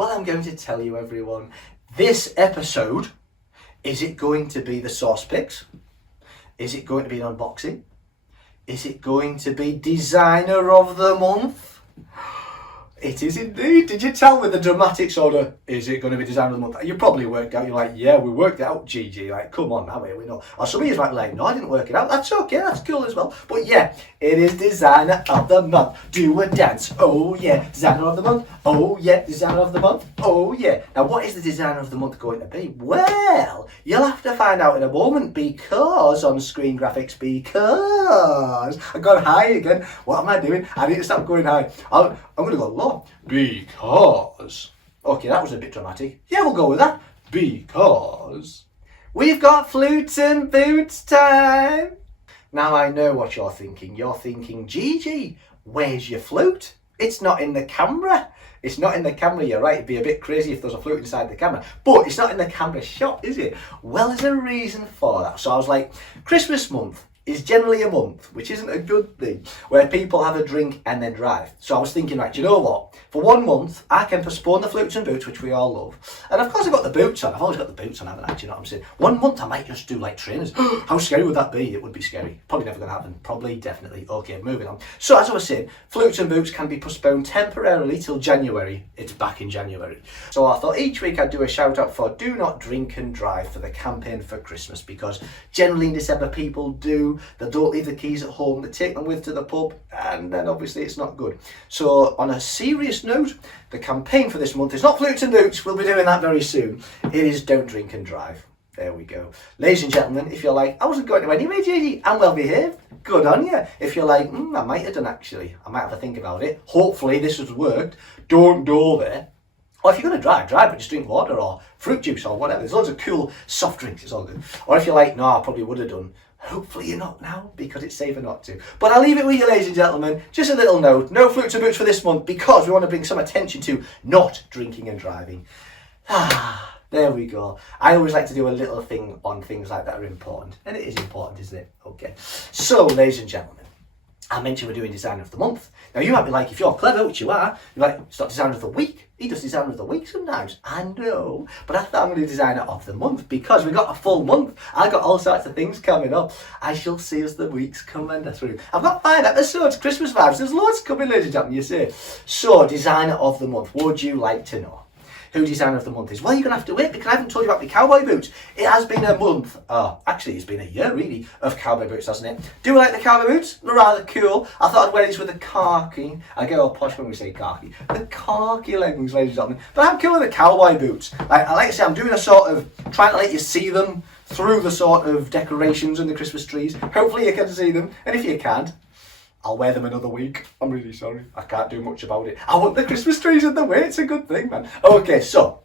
Well, I'm going to tell you, everyone. This episode, is it going to be the sauce picks? Is it going to be an unboxing? Is it going to be designer of the month? It is indeed. Did you tell with the dramatic sort of, is it going to be designer of the month? You probably worked out, you're like, yeah, we worked it out, Gigi. Like, come on, now we know. Or some of you might be like, no, I didn't work it out. That's okay, that's cool as well. But yeah, it is designer of the month. Do a dance. Oh yeah, designer of the month. Oh yeah, designer of the month. Oh yeah. Now, what is the designer of the month going to be? Well, you'll have to find out in a moment because on screen graphics, because I've gone high again. What am I doing? I need to stop going high. I'm going to go low. Because, okay, that was a bit dramatic. Yeah, we'll go with that. Because we've got flutes and boots time. Now I know what you're thinking. You're thinking, Gigi, where's your flute? It's not in the camera. It's not in the camera, you're right. It'd be a bit crazy if there's a flute inside the camera. But it's not in the camera shot, is it? Well, there's a reason for that. So I was like, Christmas month is generally a month, which isn't a good thing, where people have a drink and then drive. So I was thinking, right, do you know what? For 1 month, I can postpone the flutes and boots, which we all love. And of course I've got the boots on. I've always got the boots on, haven't I? Do you know what I'm saying? 1 month I might just do like trainers. How scary would that be? It would be scary. Probably never going to happen. Probably, definitely. Okay, moving on. So as I was saying, flutes and boots can be postponed temporarily till January. It's back in January. So I thought each week I'd do a shout out for Do Not Drink and Drive for the campaign for Christmas, because generally in December people do. They don't leave the keys at home, they take them with to the pub, and then obviously it's not good. So on a serious note, the campaign for this month is not flutes and boots. We'll be doing that very soon. It is Don't Drink and Drive. There we go. Ladies and gentlemen, if you're like, I wasn't going to anyway, Gigi, I'm well behaved, good on you. If you're like, I might have done actually, I might have to think about it. Hopefully this has worked. Don't go there. Or if you're going to drive, but just drink water or fruit juice or whatever. There's loads of cool soft drinks, it's all good. Or if you're like, no, I probably would have done. Hopefully you're not now, because it's safer not to. But I'll leave it with you, ladies and gentlemen. Just a little note, no flutes and boots for this month, because we want to bring some attention to not drinking and driving. There we go. I always like to do a little thing on things like that are important. And it is important, isn't it? Okay. So, ladies and gentlemen, I mentioned we're doing designer of the month. Now you might be like, if you're clever, which you are, you're like, it's not designer of the week. He does designer of the week sometimes. I know, but I thought I'm going to do designer of the month because we got a full month. I got all sorts of things coming up. I shall see as the weeks come and through. I've got 5 episodes, Christmas vibes. There's loads coming, ladies and gentlemen, you see. So, designer of the month. Would you like to know who designer of the month is? Well, you're going to have to wait, because I haven't told you about my cowboy boots. It has been a month, actually it's been a year really, of cowboy boots, hasn't it? Do you like the cowboy boots? They're rather cool. I thought I'd wear these with the khaki. I get all posh when we say khaki. The khaki leggings, ladies and gentlemen. But I'm cool with the cowboy boots. Like, I like to say, I'm doing a sort of, trying to let you see them through the sort of decorations and the Christmas trees. Hopefully you can see them, and if you can't, I'll wear them another week. I'm really sorry. I can't do much about it. I want the Christmas trees in the way. It's a good thing, man. Okay, so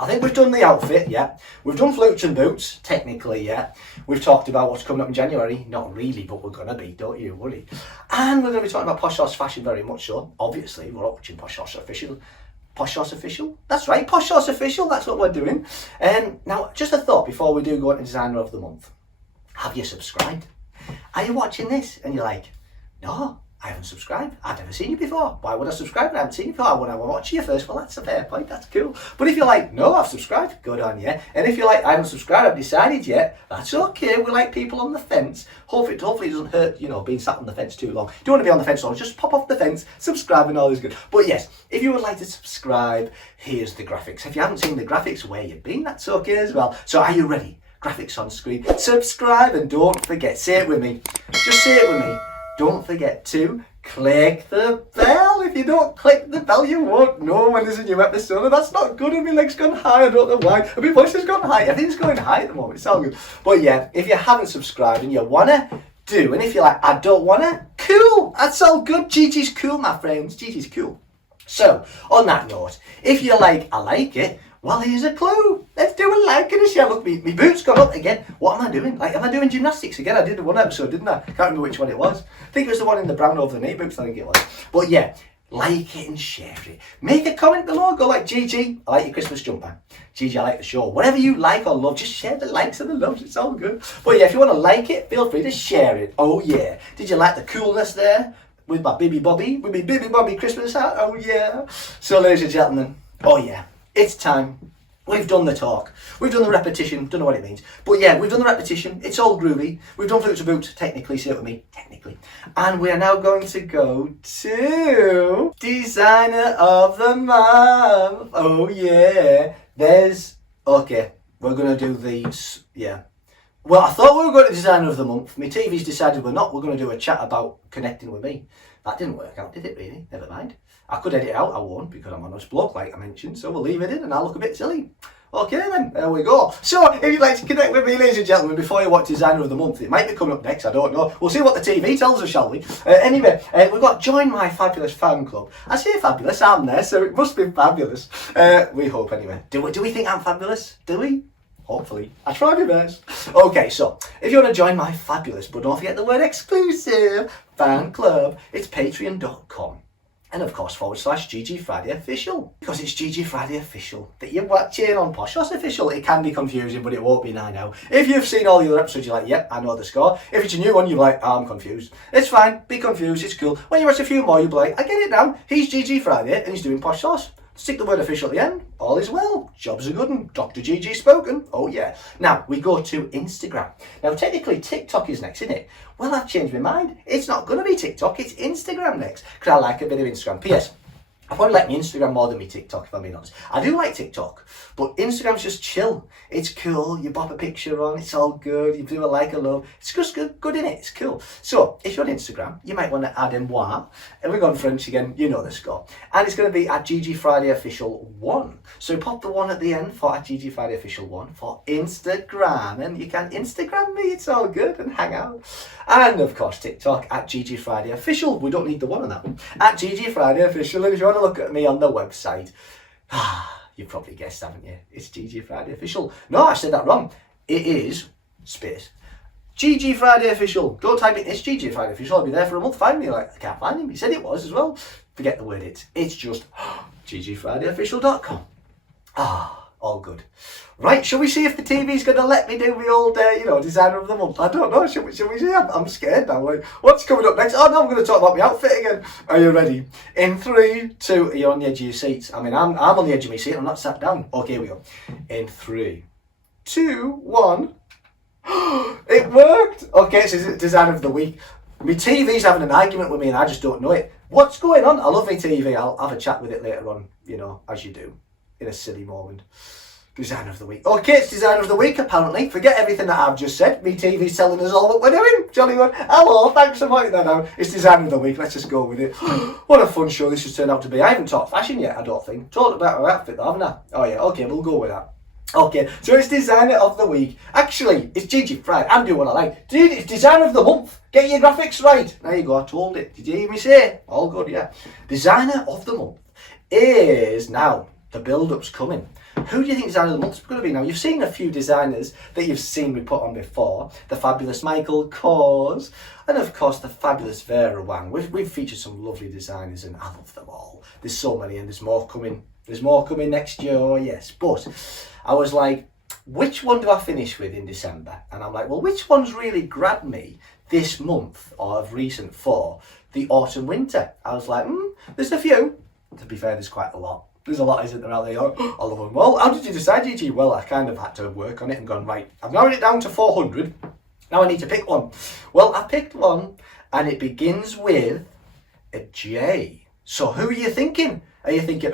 I think we've done the outfit, yeah. We've done flutes and boots, technically, yeah. We've talked about what's coming up in January. Not really, but we're going to be, don't you worry. And we're going to be talking about Posh Sauce fashion very much so. Obviously, we're watching Posh Sauce Official. Posh Sauce Official? That's right, Posh Sauce Official. That's what we're doing. Now, just a thought before we do go into Designer of the Month. Have you subscribed? Are you watching this and you're like, no, I haven't subscribed. I've never seen you before. Why would I subscribe? I haven't seen you before. I want to watch you first. Well, that's a fair point. That's cool. But if you're like, no, I've subscribed, good on you. And if you're like, I haven't subscribed, I've decided yet, that's okay. We like people on the fence. Hopefully it doesn't hurt, being sat on the fence too long. Don't want to be on the fence long. Just pop off the fence, subscribe, and all is good. But yes, if you would like to subscribe, here's the graphics. If you haven't seen the graphics where you've been, that's okay as well. So are you ready? Graphics on screen. Subscribe, and don't forget, say it with me. Just say it with me. Don't forget to click the bell. If you don't click the bell, you won't know when there's a new episode. And that's not good. And my leg's gone high. I don't know why. And my voice has gone high. Everything's going high at the moment. It's all good. But yeah, if you haven't subscribed and you wanna, do. And if you're like, I don't wanna, cool. That's all good. Gigi's cool, my friends. Gigi's cool. So, on that note, if you're like, I like it, well, here's a clue. Let's do a like and a share. Look, my boot's gone up again. What am I doing? Like, am I doing gymnastics again? I did one episode, didn't I? Can't remember which one it was. I think it was the one in the brown over the knee boots, I think it was. But yeah, like it and share it. Make a comment below. Go like, Gigi, I like your Christmas jumper. Gigi, I like the show. Whatever you like or love, just share the likes and the loves. It's all good. But yeah, if you want to like it, feel free to share it. Oh yeah. Did you like the coolness there? With my baby Bobby? With my baby Bobby Christmas hat? Oh yeah. So ladies and gentlemen, oh yeah. it's time. We've done the talk. We've done the repetition. Don't know what it means. But yeah, we've done the repetition. It's all groovy. We've done Flute to Boot, technically, see what I mean? Technically. And we are now going to go to Designer of the Month. Oh yeah. Okay, we're going to do these, yeah. Well, I thought we were going to Designer of the Month. My TV's decided we're not. We're going to do a chat about connecting with me. That didn't work out, did it really? Never mind. I could edit it out, I won't, because I'm an honest bloke, like I mentioned, so we'll leave it in and I'll look a bit silly. Okay then, there we go. So, if you'd like to connect with me, ladies and gentlemen, before you watch Designer of the Month, it might be coming up next, I don't know. We'll see what the TV tells us, shall we? Anyway, we've got Join My Fabulous Fan Club. I say fabulous, I'm there, so it must be fabulous. We hope anyway. Do we think I'm fabulous? Do we? Hopefully. I try my best. Okay, so, if you want to join my fabulous, but don't forget the word exclusive, fan club, it's patreon.com. And of course, /GG Friday Official. Because it's GG Friday Official that you're watching on Posh Sauce Official. It can be confusing, but it won't be now. If you've seen all the other episodes, you're like, yep, I know the score. If it's a new one, you're like, oh, I'm confused. It's fine, be confused, it's cool. When you watch a few more, you'll be like, I get it now. He's GG Friday and he's doing Posh Sauce. Stick the word official at the end. All is well. Job's a good one. Dr. GG spoken. Oh yeah. Now we go to Instagram. Now technically TikTok is next, isn't it? Well, I've changed my mind. It's not going to be TikTok. It's Instagram next. Because I like a bit of Instagram. P.S. I probably like my Instagram more than my TikTok, if I'm being honest. I do like TikTok, but Instagram's just chill. It's cool. You pop a picture on. It's all good. You do a like, a love. It's just good in it. It's cool. So if you're on Instagram, you might want to add in moi. And we're going French again. You know the score. And it's going to be at GG Friday Official 1. So pop the 1 at the end for at GG Friday Official 1 for Instagram. And you can Instagram me. It's all good and hang out. And of course, TikTok at GG Friday Official. We don't need the 1 on that one. At GG Friday Official. And if you want to look at me on the website, you've probably guessed, haven't you? It's GG Friday Official. No, I said that wrong. It is space GG Friday Official. Don't type it. It's GG Friday Official. I'll be there for a month. Find me. Like, I can't find him. He said it was as well. Forget the word it. It's just ggfridayofficial.com. All good. Right, shall we see if the TV's going to let me do the old, Designer of the Month? I don't know. Shall we see? I'm scared now. Like, what's coming up next? Oh, no, I'm going to talk about my outfit again. Are you ready? In 3, 2, you're on the edge of your seats. I mean, I'm on the edge of my seat. I'm not sat down. Okay, here we go. In 3, 2, 1. It worked. Okay, so it's Designer of the Week. My TV's having an argument with me and I just don't know it. What's going on? I love my TV. I'll have a chat with it later on, as you do, in a silly moment. Designer of the Week. Okay, it's Designer of the Week, apparently. Forget everything that I've just said. Me TV's telling us all what we're doing. Jolly good. Hello, thanks for pointing that out. It's Designer of the Week. Let's just go with it. What a fun show this has turned out to be. I haven't talked fashion yet, I don't think. Talked about my outfit though, haven't I? Oh yeah, okay, we'll go with that. Okay, so it's Designer of the Week. Actually, it's GG Friday. I'm doing what I like. Dude, it's Designer of the Month. Get your graphics right. There you go, I told it. Did you hear me say? All good, yeah. Designer of the Month is now. The build-up's coming. Who do you think Designer of the Month's going to be now? You've seen a few designers that you've seen me put on before. The fabulous Michael Kors. And of course the fabulous Vera Wang. We've featured some lovely designers and I love them all. There's so many and there's more coming. There's more coming next year, oh yes. But I was like, which one do I finish with in December? And I'm like, well, which one's really grabbed me this month or of recent for the autumn winter? I was like, there's a few. To be fair, there's quite a lot. There's a lot, isn't there, out there? I love them. Well, how did you decide, GG? Well, I kind of had to work on it and gone, right, I've narrowed it down to 400. Now I need to pick one. Well, I picked one and it begins with a J. So who are you thinking? Are you thinking,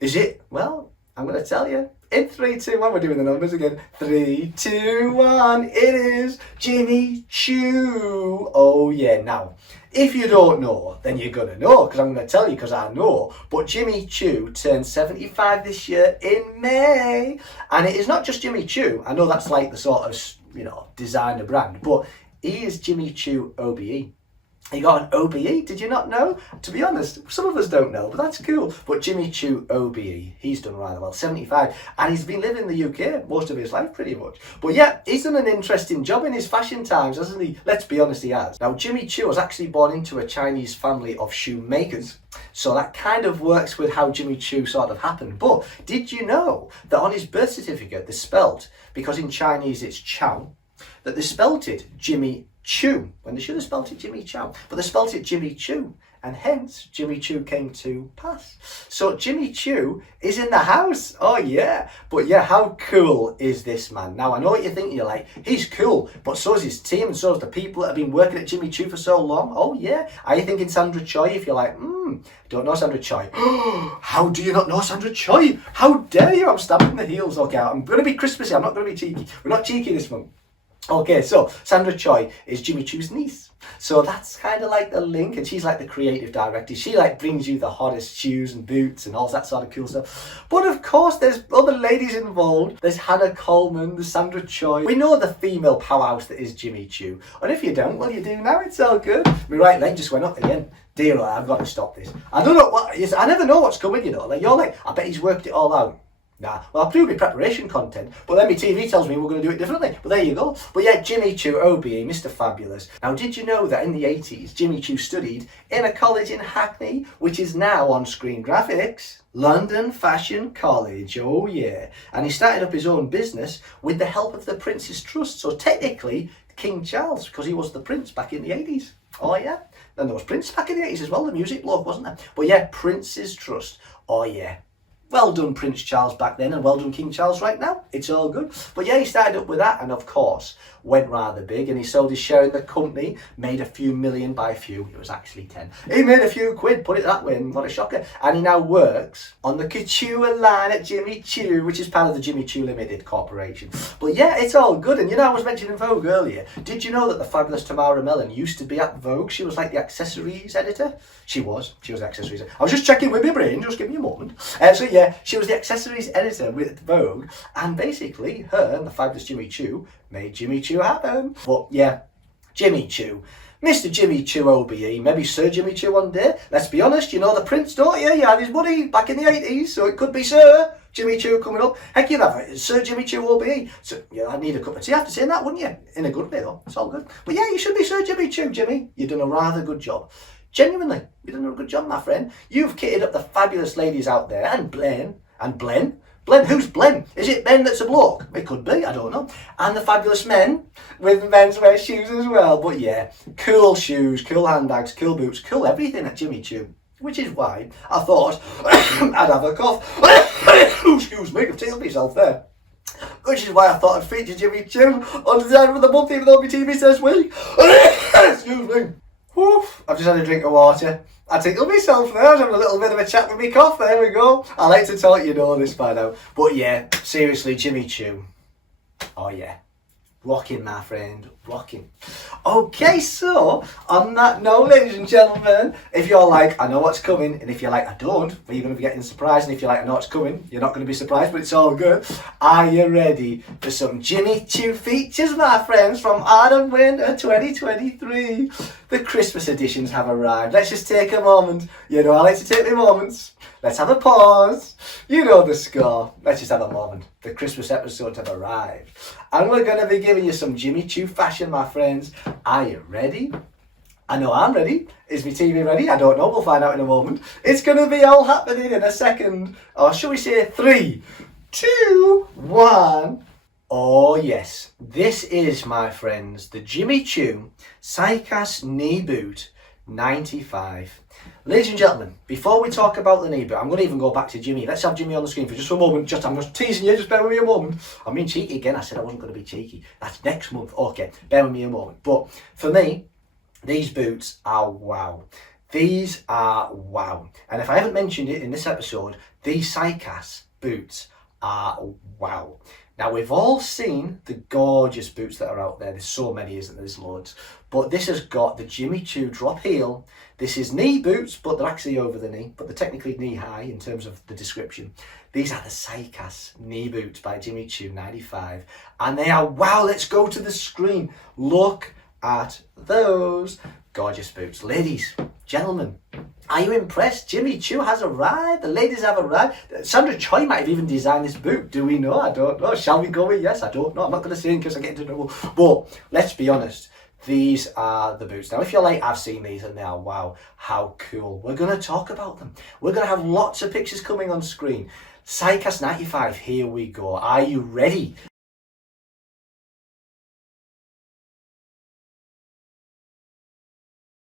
is it? Well, I'm going to tell you. In 3, 2, 1, we're doing the numbers again. 3, 2, 1, it is Jimmy Choo. Oh yeah, now, if you don't know, then you're going to know, because I'm going to tell you, because I know. But Jimmy Choo turned 75 this year in May. And it is not just Jimmy Choo. I know that's like the sort of, designer brand, but he is Jimmy Choo OBE. He got an OBE, did you not know? To be honest, some of us don't know, but that's cool. But Jimmy Choo OBE, he's done rather well, 75. And he's been living in the UK most of his life, pretty much. But yeah, he's done an interesting job in his fashion times, hasn't he? Let's be honest, he has. Now, Jimmy Choo was actually born into a Chinese family of shoemakers. So that kind of works with how Jimmy Choo sort of happened. But did you know that on his birth certificate, they spelt, because in Chinese it's Chow, that they spelt it Jimmy Choo, when they should have spelt it Jimmy Chow, but they spelt it Jimmy Choo. and hence Jimmy Choo came to pass. So Jimmy Choo is in the house. Oh yeah. But yeah, how cool is this man? Now I know what you're thinking. You're like, he's cool, but so is his team and so is the people that have been working at Jimmy Choo for so long. Oh yeah. Are you thinking Sandra Choi? If you're like, don't know Sandra Choi. How do you not know Sandra Choi? How dare you? I'm stabbing the heels. Okay, I'm going to be Christmassy. I'm not going to be cheeky. We're not cheeky this month. Okay, so Sandra Choi is Jimmy Choo's niece. So that's kind of like the link, and she's like the creative director. She like brings you the hottest shoes and boots and all that sort of cool stuff. But of course, there's other ladies involved. There's Hannah Coleman, there's Sandra Choi. We know the female powerhouse that is Jimmy Choo. And if you don't, well, you do now. It's all good. My right leg just went up again. Dear, I've got to stop this. I don't know what. I never know what's coming. You know, like you're like, I bet he's worked it all out. Nah, well, I'll prove my preparation content, but then my TV tells me we're going to do it differently. But there you go. But yeah, Jimmy Choo, OBE, Mr. Fabulous. Now, did you know that in the 80s, Jimmy Choo studied in a college in Hackney, which is now on screen graphics? London Fashion College, oh yeah. And he started up his own business with the help of the Prince's Trust. So technically, King Charles, because he was the Prince back in the 80s. Oh yeah. Then there was Prince back in the 80s as well, the music bloke, wasn't there? But yeah, Prince's Trust, oh yeah. Well done Prince Charles back then, and well done King Charles right now. It's all good. But yeah, he started up with that, and of course went rather big, and he sold his share in the company, made a few million. By a few, it was actually 10. He made a few quid, put it that way, and what a shocker. And he now works on the couture line at Jimmy Choo, which is part of the Jimmy Choo Limited Corporation. But yeah, it's all good. And you know, I was mentioning Vogue earlier. Did you know that the fabulous Tamara Mellon used to be at Vogue? She was like the accessories editor. She was the accessories editor. I was just checking with my brain, just give me a moment. So yeah, she was the accessories editor with Vogue, and basically her and the fabulous Jimmy Choo made Jimmy Choo happen. But yeah, Jimmy Choo. Mr. Jimmy Choo OBE, maybe Sir Jimmy Choo one day. Let's be honest, you know the Prince, don't you? You had his money back in the 80s, so it could be Sir Jimmy Choo coming up. Heck, you'd have it, Sir Jimmy Choo OBE. So yeah, I'd need a cup of tea after saying that, wouldn't you? In a good way though, it's all good. But yeah, you should be Sir Jimmy Choo, Jimmy. You've done a rather good job. Genuinely, you've done a good job, my friend. You've kitted up the fabulous ladies out there, and Blaine, and Blen. Blen, who's Blen? Is it Ben that's a bloke? It could be, I don't know. And the fabulous men with menswear shoes as well. But yeah, cool shoes, cool handbags, cool boots, cool everything at Jimmy Choo. Which is why I thought I'd have a cough. Excuse me, I've tailed myself there. Which is why I thought I'd feature Jimmy Choo on Design of the Month, even though my TV says week. Excuse me. Woof, I've just had a drink of water. I tickled myself there. I was having a little bit of a chat with me cough. There we go. I like to talk, you know this by now. But yeah, seriously, Jimmy Choo. Oh yeah. Rocking, my friend. Rocking. Okay, so on that note, ladies and gentlemen, if you're like, I know what's coming, and if you're like, I don't, well, you're going to be getting surprised, and if you're like, I know what's coming, you're not going to be surprised, but it's all good. Are you ready for some Jimmy Choo features, my friends, from Autumn Winter 2023? The Christmas editions have arrived. Let's just take a moment. You know, I like to take my moments. Let's have a pause. You know the score. Let's just have a moment. The Christmas episodes have arrived. And we're going to be giving you some Jimmy Choo fashion, my friends. Are you ready? I know I'm ready. Is my TV ready? I don't know. We'll find out in a moment. It's going to be all happening in a second. Or shall we say 3, 2, 1. Oh yes. This is, my friends, the Jimmy Choo CYCAS knee boot 95. Ladies and gentlemen, before we talk about the knee boot, I'm going to even go back to Jimmy. Let's have Jimmy on the screen for just a moment. I'm just teasing you, just bear with me a moment. I'm being cheeky again. I said I wasn't going to be cheeky. That's next month. Okay, bear with me a moment. But for me, these boots are wow. These are wow. And if I haven't mentioned it in this episode, these CYCAS boots are wow. Now, we've all seen the gorgeous boots that are out there. There's so many, isn't there? There's loads. But this has got the Jimmy Choo drop heel. This is knee boots, but they're actually over the knee, but they're technically knee high in terms of the description. These are the CYCAS knee boots by Jimmy Choo 95. And they are, wow, let's go to the screen. Look at those gorgeous boots. Ladies, gentlemen, are you impressed? Jimmy Choo has arrived. The ladies have arrived. Sandra Choi might have even designed this boot. Do we know? I don't know. Shall we go with yes? I don't know. I'm not going to say in case I get into trouble. But let's be honest. These are the boots. Now, if you're like, I've seen these and they are, wow, how cool. We're going to talk about them. We're going to have lots of pictures coming on screen. CYCAS 95, here we go. Are you ready?